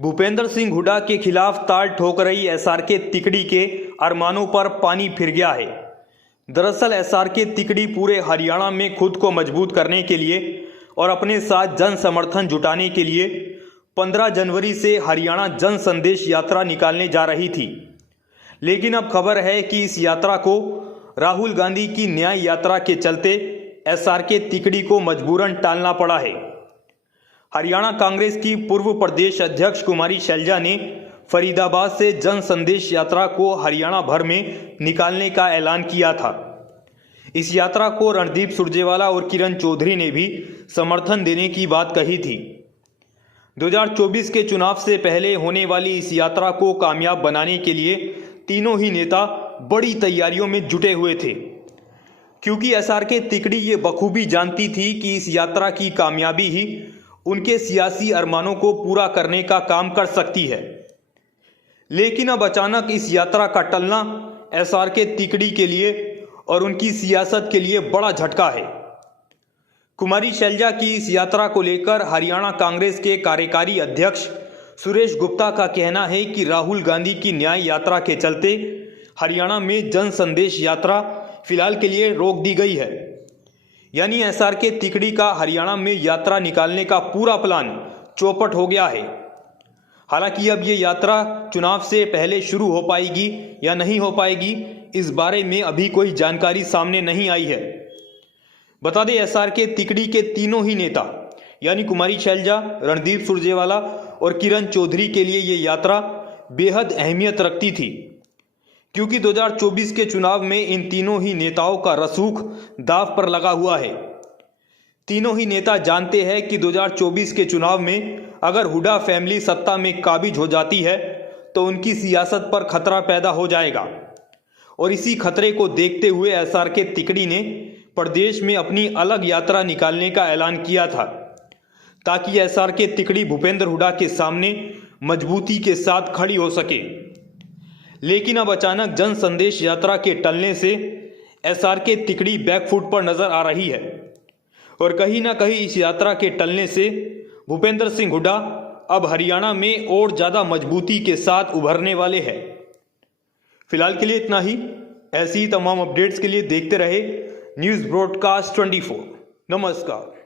भूपेंद्र सिंह हुड्डा के खिलाफ ताल ठोक रही एसआरके तिकड़ी के अरमानों पर पानी फिर गया है। दरअसल एसआरके तिकड़ी पूरे हरियाणा में खुद को मजबूत करने के लिए और अपने साथ जन समर्थन जुटाने के लिए 15 जनवरी से हरियाणा जन संदेश यात्रा निकालने जा रही थी। लेकिन अब खबर है कि इस यात्रा को राहुल गांधी की न्याय यात्रा के चलते एसआरके तिकड़ी को मजबूरन टालना पड़ा है। हरियाणा कांग्रेस की पूर्व प्रदेश अध्यक्ष कुमारी शैलजा ने फरीदाबाद से जन संदेश यात्रा को हरियाणा भर में निकालने का ऐलान किया था। इस यात्रा को रणदीप सुरजेवाला और किरण चौधरी ने भी समर्थन देने की बात कही थी। 2024 के चुनाव से पहले होने वाली इस यात्रा को कामयाब बनाने के लिए तीनों ही नेता बड़ी तैयारियों में जुटे हुए थे, क्योंकि एसआरके तिकड़ी ये बखूबी जानती थी कि इस यात्रा की कामयाबी ही उनके सियासी अरमानों को पूरा करने का काम कर सकती है। लेकिन अब अचानक इस यात्रा का टलना एसआरके तिकड़ी के लिए और उनकी सियासत के लिए बड़ा झटका है। कुमारी शैलजा की इस यात्रा को लेकर हरियाणा कांग्रेस के कार्यकारी अध्यक्ष सुरेश गुप्ता का कहना है कि राहुल गांधी की न्याय यात्रा के चलते हरियाणा में जन संदेश यात्रा फिलहाल के लिए रोक दी गई है। यानी एसआरके तिकड़ी का हरियाणा में यात्रा निकालने का पूरा प्लान चौपट हो गया है। हालांकि अब ये यात्रा चुनाव से पहले शुरू हो पाएगी या नहीं हो पाएगी, इस बारे में अभी कोई जानकारी सामने नहीं आई है। बता दें, एसआरके तिकड़ी के तीनों ही नेता यानी कुमारी शैलजा, रणदीप सुरजेवाला और किरण चौधरी के लिए ये यात्रा बेहद अहमियत रखती थी, क्योंकि 2024 के चुनाव में इन तीनों ही नेताओं का रसूख दांव पर लगा हुआ है। तीनों ही नेता जानते हैं कि 2024 के चुनाव में अगर हुड्डा फैमिली सत्ता में काबिज हो जाती है तो उनकी सियासत पर खतरा पैदा हो जाएगा, और इसी खतरे को देखते हुए एसआरके तिकड़ी ने प्रदेश में अपनी अलग यात्रा निकालने का ऐलान किया था, ताकि एसआरके तिकड़ी भूपेंद्र हुड्डा के सामने मजबूती के साथ खड़ी हो सके। लेकिन अब अचानक जन संदेश यात्रा के टलने से एसआरके तिकड़ी बैकफुट पर नजर आ रही है, और कहीं ना कहीं इस यात्रा के टलने से भूपेंद्र सिंह हुड्डा अब हरियाणा में और ज़्यादा मजबूती के साथ उभरने वाले हैं। फिलहाल के लिए इतना ही। ऐसी ही तमाम अपडेट्स के लिए देखते रहे न्यूज़ ब्रॉडकास्ट 24। नमस्कार।